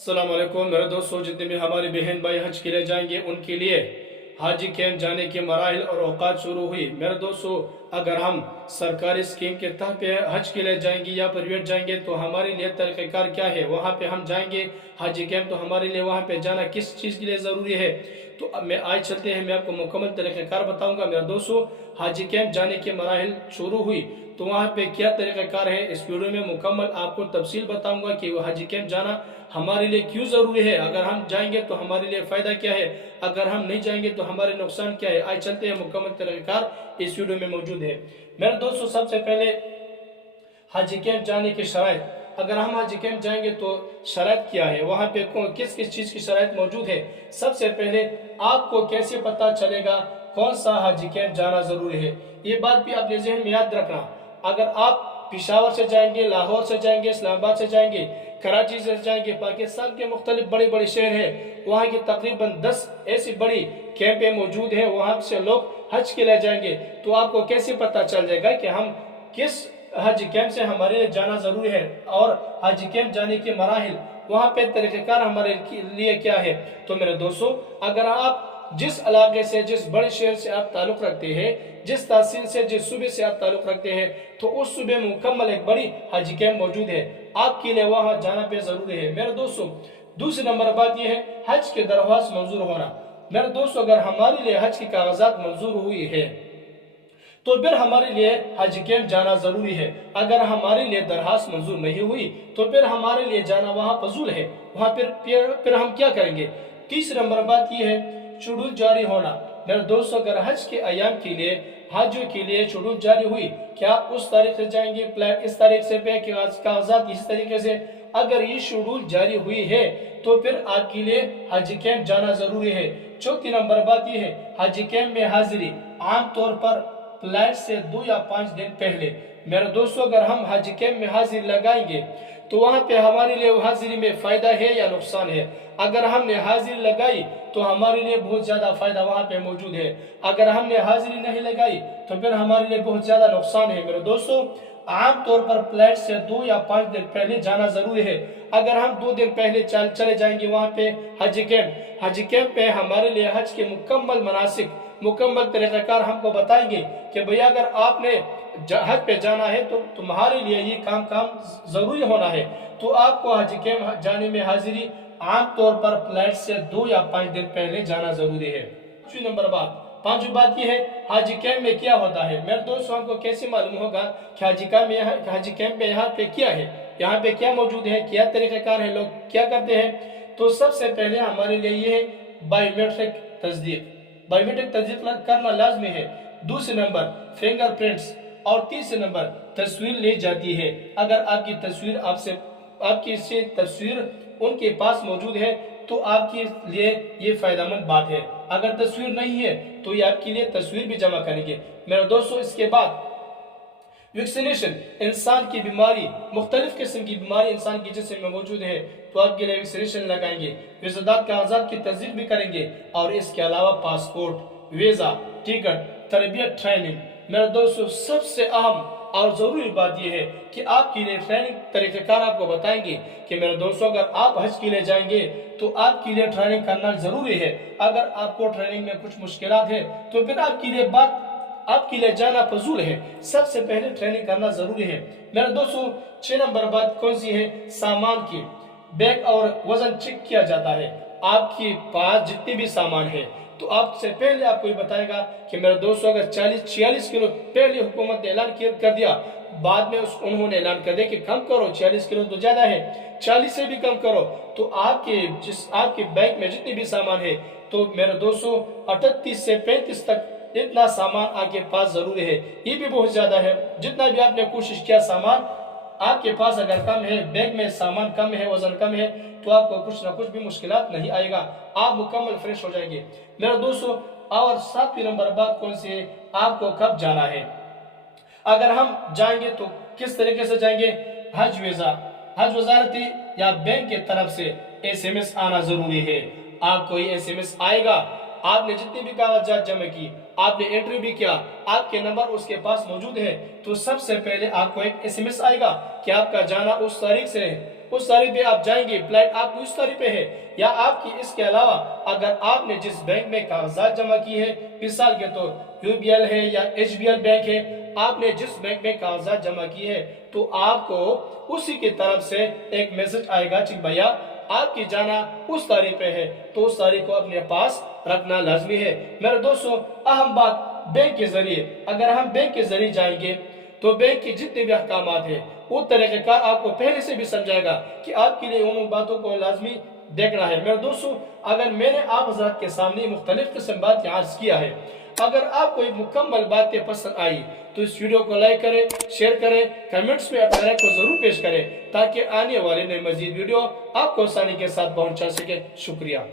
अस्सलाम वालेकुम मेरे दोस्तों, जितने भी हमारे बहन भाई हज के लिए जाएंगे उनके लिए हाजी कैंप जाने के मराहिल और औकात शुरू हुई। मेरे दोस्तों, अगर हम सरकारी स्कीम के तहत पे हज के लिए जाएंगे या प्राइवेट जाएंगे तो हमारे लिए तरीक़ाकार क्या है, वहाँ पे हम जाएंगे हाजी कैंप तो हमारे लिए वहाँ पे जाना किस चीज़ के लिए ज़रूरी है। तो अब मैं आज चलते हैं, मैं आपको मुकम्मल तरीक़ाकार बताऊँगा। मेरे दोस्तों, हाजी कैंप जाने के मराहिल शुरू हुई तो वहाँ पे क्या तरीक़ाकार है, इस वीडियो में मुकम्मल आपको तफसील बताऊंगा कि वो हाजी कैंप जाना हमारे लिए क्यों ज़रूरी है। अगर हम जाएंगे तो हमारे लिए फ़ायदा क्या है, अगर हम नहीं जाएंगे तो हमारे नुकसान क्या है। आज चलते हैं, मुकम्मल तरीक़ाकार इस वीडियो में मौजूद है। मेरे दोस्तों, सबसे पहले हाजी कैंप जाने की शराइत, अगर हम हाजी कैंप जाएंगे तो शराइत क्या है, वहाँ पे किस किस चीज़ की शराइत मौजूद है। सबसे पहले आपको कैसे पता चलेगा कौन सा हाजी कैंप जाना ज़रूरी है, ये बात भी अपने जहन में याद रखना। अगर आप पिशावर से जाएंगे, लाहौर से जाएंगे, इस्लामाबाद से जाएंगे, कराची से जाएंगे, पाकिस्तान के मुख्तलिफ बड़े बड़े शहर हैं, वहाँ की तकरीबन 10 ऐसी बड़ी कैंपें मौजूद हैं, वहाँ से लोग हज के लिए जाएंगे। तो आपको कैसे पता चल जाएगा कि हम किस हज कैंप से हमारे लिए जाना ज़रूरी है और हज कैंप जाने के मराहिल, वहाँ पे तरीक़ाकार हमारे लिए क्या है। तो मेरे दोस्तों, अगर आप जिस इलाके से, जिस बड़े शहर से आप ताल्लुक़ रखते हैं, जिस तहसील से, जिस सूबे से आप ताल्लुक़ रखते हैं, तो उस सूबे में मुकम्मल एक बड़ी हज कैंप मौजूद है, आपके लिए वहाँ जाना पे ज़रूरी है। मेरे दोस्तों, दूसरी नंबर बात यह है हज के दरख्वास्त मंजूर होना। मेरे दोस्तों, अगर हमारे लिए हज की कागजात मंजूर हुई है तो फिर हमारे लिए हज कैंप जाना ज़रूरी है। अगर हमारे लिए दरख्वास्त मंजूर नहीं हुई तो फिर हमारे लिए जाना वहाँ फजूल है, वहाँ फिर हम क्या करेंगे। तीसरी नंबर बात यह है शेड्यूल जारी होना। मेरे दोस्तों, अगर हज के अयाम के लिए हाजियों के लिए शेड्यूल जारी हुई, क्या उस तारीख से जाएंगे, प्लान इस तारीख से पे कागजात इस तरीके से, अगर ये शेड्यूल जारी हुई है तो फिर आपके लिए हज कैंप जाना ज़रूरी है। चौथी नंबर बात यह है हज कैंप में हाजिरी आमतौर पर फ्लाइट से 2 या 5 दिन पहले। मेरे दोस्तों, अगर हम हज कैंप में हाजिरी लगाएंगे तो वहाँ पे हमारे लिए हाजिरी में फ़ायदा है या नुकसान है। अगर हमने हाजिरी लगाई तो हमारे लिए बहुत ज़्यादा फ़ायदा वहाँ पे मौजूद है, अगर हमने हाजिरी नहीं लगाई तो फिर हमारे लिए बहुत ज़्यादा नुकसान है। मेरे दोस्तों, आम तौर पर फ्लाइट से 2 या 5 दिन पहले जाना ज़रूरी है। अगर हम 2 दिन पहले चले जाएंगे वहाँ पे हज कैंप पे हमारे लिए हज के मुकम्मल मनासिक, मुकम्मल तरीक़ाकार हमको बताएंगे कि भैया अगर आपने हज पे जाना है तो तुम्हारे लिए ये काम ज़रूरी होना है। तो आपको हज कैंप जाने में हाजिरी आम तौर पर फ्लाइट से 2 या 5 दिन पहले जाना ज़रूरी है। पांचवी बात यह है हाजी कैंप में क्या होता है। मेरे दोस्तों, हमको कैसे मालूम होगा कि हाजी कैंप में यहाँ पे क्या है, यहाँ पे क्या मौजूद है, क्या तरीक़ाकार है, लोग क्या करते हैं। तो सबसे पहले हमारे लिए ये है बायोमेट्रिक तस्दीक। बायोमेट्रिक तस्दीक करना लाजमी है। दूसरे नंबर फिंगरप्रिंट्स और तीसरे नंबर तस्वीर ली जाती है। अगर आपकी तस्वीर उनके पास मौजूद है तो आपके लिए ये फ़ायदेमंद बात है। अगर तस्वीर नहीं है तो ये आपके लिए तस्वीर भी जमा करेंगे। मेरे दोस्तों, इसके बाद वैक्सीनेशन, इंसान की बीमारी, मुख्तलिफ किस्म की बीमारी इंसान के जिस्म में मौजूद है तो आपके लिए वैक्सीनेशन लगाएंगे। वीज़ादार कागजात की तस्दीक भी करेंगे और इसके अलावा पासपोर्ट, वीज़ा, टिकट, तरबियत, ट्रेनिंग। मेरे दोस्तों, सबसे अहम और ज़रूरी बात यह है कि आपके लिए ट्रेनिंग तरीक़ाकार आपको बताएंगे कि मेरे दोस्तों, अगर आप हज के लिए जाएंगे तो आपके लिए ट्रेनिंग करना ज़रूरी है। अगर आपको ट्रेनिंग में कुछ मुश्किलात है तो फिर आपके लिए जाना फजूल है। सबसे पहले ट्रेनिंग करना ज़रूरी है। मेरे दोस्तों, 6 नंबर बात कौन सी है, सामान की बैग और वज़न चेक किया जाता है। आपके पास जितने भी सामान है तो आपसे पहले आपको ये बताएगा कि मेरे दोस्तों, अगर 40-46 किलो पहले हुकूमत ने ऐलान कर दिया, बाद में उन्होंने ऐलान कर दिया कि कम करो, 46 किलो तो ज़्यादा है, 40 से भी कम करो, तो आपके बैग में जितने भी सामान है तो मेरे दोस्तों 38 से 35 तक इतना सामान आपके पास ज़रूरी है। ये भी बहुत ज़्यादा है। जितना भी आपने कोशिश किया, सामान आपके पास अगर कम है, बैग में सामान कम है, वजन कम है, तो आपको कुछ ना कुछ भी मुश्किलात नहीं आएगा, आप मुकम्मल फ्रेश हो जाएंगे। मेरे दोस्तों, और 7वीं नंबर बात कौन सी है, आपको कब जाना है। अगर हम जाएंगे तो किस तरीके से जाएंगे। हज वजारती या बैंक की तरफ से SMS आना ज़रूरी है। आपको ये SMS आएगा, आपने जितनी भी कागजात जमा की, आपने एंट्री भी किया, आपके नंबर उसके पास मौजूद है, तो सबसे पहले आपको एक SMS आएगा कि आपका जाना उस तारीख से है। उस तारीख पे आप जाएंगे, फ्लाइट आपकी उस तारीख पे है, या आपकी इसके अलावा अगर आपने जिस बैंक में कागजात जमा की है, मिसाल के तौर UBL है या HBL बैंक है, आपने जिस बैंक में कागजात जमा की है तो आपको उसी की तरफ से एक मैसेज आएगा कि भैया आपकी जाना उस तारीख पे है, तो उस तारीख को अपने पास रखना लाजमी है। मेरे दोस्तों, अहम बात, बैंक के जरिए, अगर हम बैंक के जरिए जाएंगे तो बैंक की जितने भी अहकामात है वो तरीक़ेकार आपको पहले से भी समझाएगा कि आपके लिए उन बातों को लाजमी देखना है। मेरे दोस्तों, अगर मैंने आप हज़रात के सामने मुख्तलिफ किस्म बात अर्ज किया है, अगर आपको ये मुकम्मल बातें पसंद आई तो इस वीडियो को लाइक करें, शेयर करें, कमेंट्स में अपने राय को जरूर पेश करें ताकि आने वाले नए मजीद वीडियो आपको आसानी के साथ पहुंचा सके। शुक्रिया।